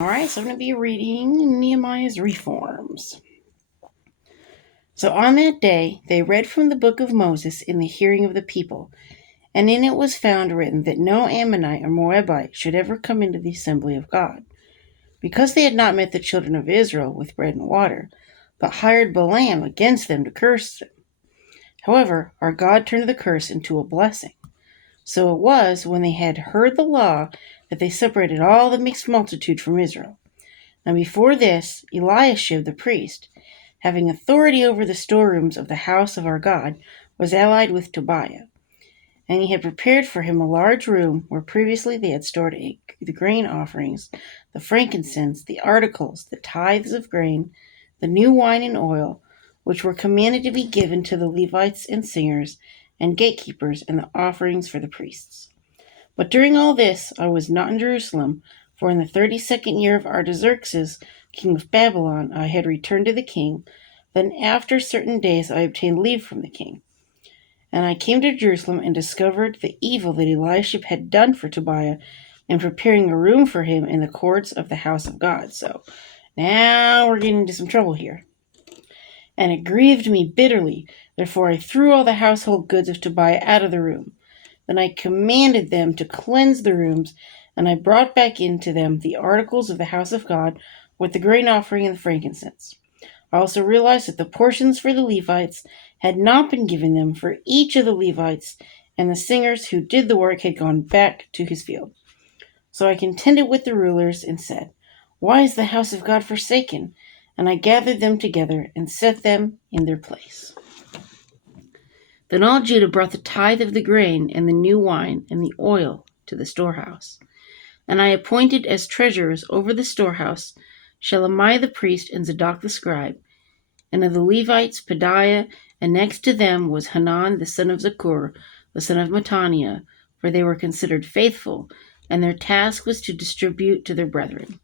Alright, so I'm going to be reading Nehemiah's reforms. So on that day, they read from the book of Moses in the hearing of the people, and in it was found written that no Ammonite or Moabite should ever come into the assembly of God, because they had not met the children of Israel with bread and water, but hired Balaam against them to curse them. However, our God turned the curse into a blessing. So it was, when they had heard the law, that they separated all the mixed multitude from Israel. And before this, Eliashib the priest, having authority over the storerooms of the house of our God, was allied with Tobiah. And he had prepared for him a large room where previously they had stored the grain offerings, the frankincense, the articles, the tithes of grain, the new wine and oil, which were commanded to be given to the Levites and singers and gatekeepers, and the offerings for the priests. But during all this I was not in Jerusalem, for in the 32nd year of Artaxerxes, king of Babylon, I had returned to the king. Then after certain days I obtained leave from the king. And I came to Jerusalem and discovered the evil that Eliashib had done for Tobiah in preparing a room for him in the courts of the house of God. So now we're getting into some trouble here. And it grieved me bitterly. Therefore I threw all the household goods of Tobiah out of the room. Then I commanded them to cleanse the rooms, and I brought back into them the articles of the house of God with the grain offering and the frankincense. I also realized that the portions for the Levites had not been given them, for each of the Levites and the singers who did the work had gone back to his field. So I contended with the rulers and said, "Why is the house of God forsaken?" And I gathered them together and set them in their place. Then all Judah brought the tithe of the grain and the new wine and the oil to the storehouse. And I appointed as treasurers over the storehouse Shelemiah the priest and Zadok the scribe, and of the Levites Pedaiah, and next to them was Hanan the son of Zakur, the son of Mattaniah, for they were considered faithful, and their task was to distribute to their brethren.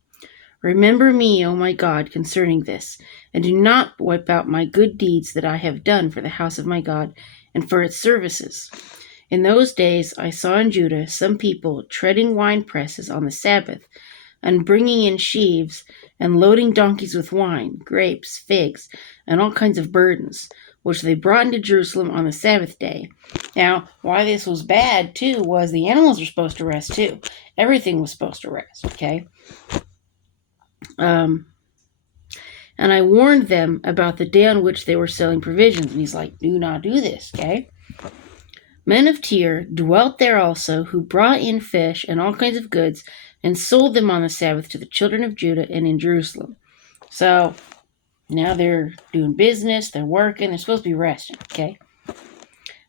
Remember me, O my God, concerning this, and do not wipe out my good deeds that I have done for the house of my God and for its services. In those days I saw in Judah some people treading wine presses on the Sabbath, and bringing in sheaves, and loading donkeys with wine, grapes, figs, and all kinds of burdens, which they brought into Jerusalem on the Sabbath day. Now, why this was bad, too, was the animals were supposed to rest, too. Everything was supposed to rest, okay? And I warned them about the day on which they were selling provisions. And he's like, do not do this, okay? Men of Tyre dwelt there also, who brought in fish and all kinds of goods, and sold them on the Sabbath to the children of Judah and in Jerusalem. So now they're doing business, they're working, they're supposed to be resting, okay?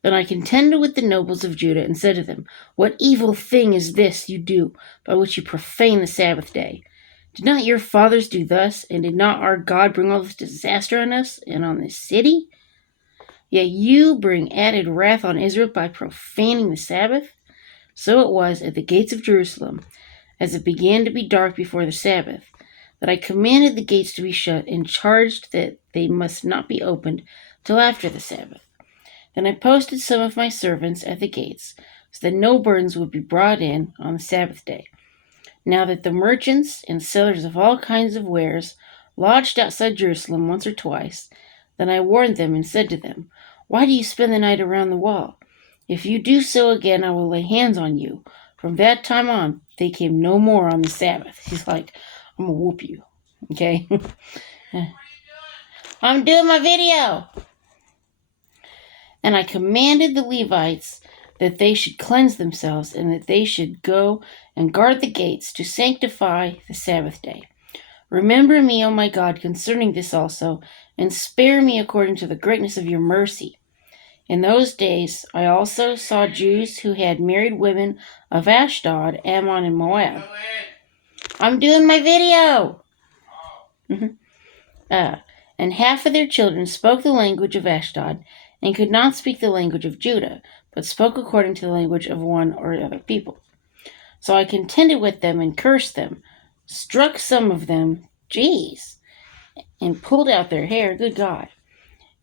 Then I contended with the nobles of Judah and said to them, "What evil thing is this you do, by which you profane the Sabbath day? Did not your fathers do thus, and did not our God bring all this disaster on us and on this city? Yet you bring added wrath on Israel by profaning the Sabbath." So it was at the gates of Jerusalem, as it began to be dark before the Sabbath, that I commanded the gates to be shut and charged that they must not be opened till after the Sabbath. Then I posted some of my servants at the gates, so that no burdens would be brought in on the Sabbath day. Now that the merchants and sellers of all kinds of wares lodged outside Jerusalem once or twice, then I warned them and said to them, "Why do you spend the night around the wall? If you do so again, I will lay hands on you." From that time on, they came no more on the Sabbath. He's like, "I'm going to whoop you." Okay? I'm doing my video. And I commanded the Levites that they should cleanse themselves, and that they should go and guard the gates to sanctify the Sabbath day. Remember me, O my God, concerning this also, and spare me according to the greatness of your mercy. In those days I also saw Jews who had married women of Ashdod, Ammon, and Moab. I'm doing my video! And half of their children spoke the language of Ashdod, and could not speak the language of Judah, but spoke according to the language of one or other people. So I contended with them and cursed them, struck some of them, and pulled out their hair, good God,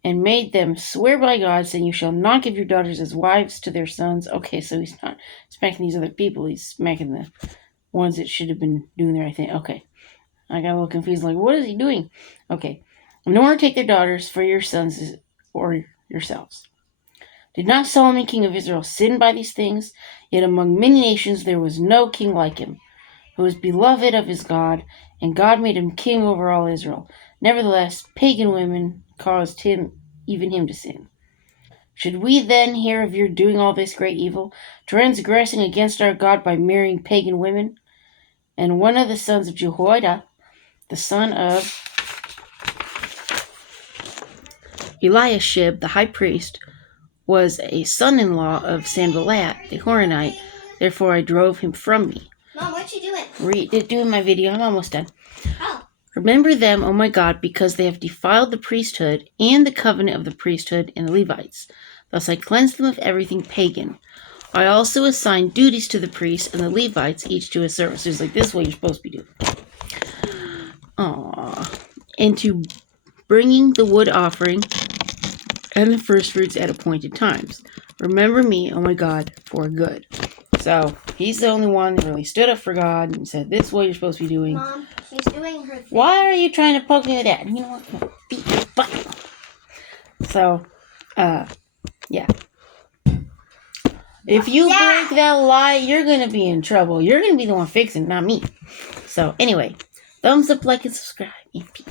and made them swear by God, saying, "You shall not give your daughters as wives to their sons." Okay, so he's not smacking these other people, he's smacking the ones that should have been doing the right thing. Okay. I got a little confused, like, what is he doing? Okay. Nor take their daughters for your sons or yourselves. Did not Solomon, king of Israel, sin by these things? Yet among many nations there was no king like him, who was beloved of his God, and God made him king over all Israel. Nevertheless, pagan women caused even him to sin. Should we then hear of your doing all this great evil, transgressing against our God by marrying pagan women? And one of the sons of Jehoiada, the son of Eliashib, the high priest, was a son-in-law of Sanballat, the Horonite. Therefore I drove him from me. Mom, what you doing? Doing my video. I'm almost done. Oh. Remember them, O my God, because they have defiled the priesthood and the covenant of the priesthood and the Levites. Thus I cleansed them of everything pagan. I also assigned duties to the priests and the Levites, each to his service. It's like, this is what you're supposed to be doing. And to bringing the wood offering and the first fruits at appointed times. Remember me, oh my God, for good. So, he's the only one that really stood up for God and said, this is what you're supposed to be doing. Mom, she's doing her thing. Why are you trying to poke me with that? You know what? I'm gonna beat your butt. So, yeah. If you break that lie, you're going to be in trouble. You're going to be the one fixing it, not me. So, anyway, thumbs up, like, and subscribe. And peace.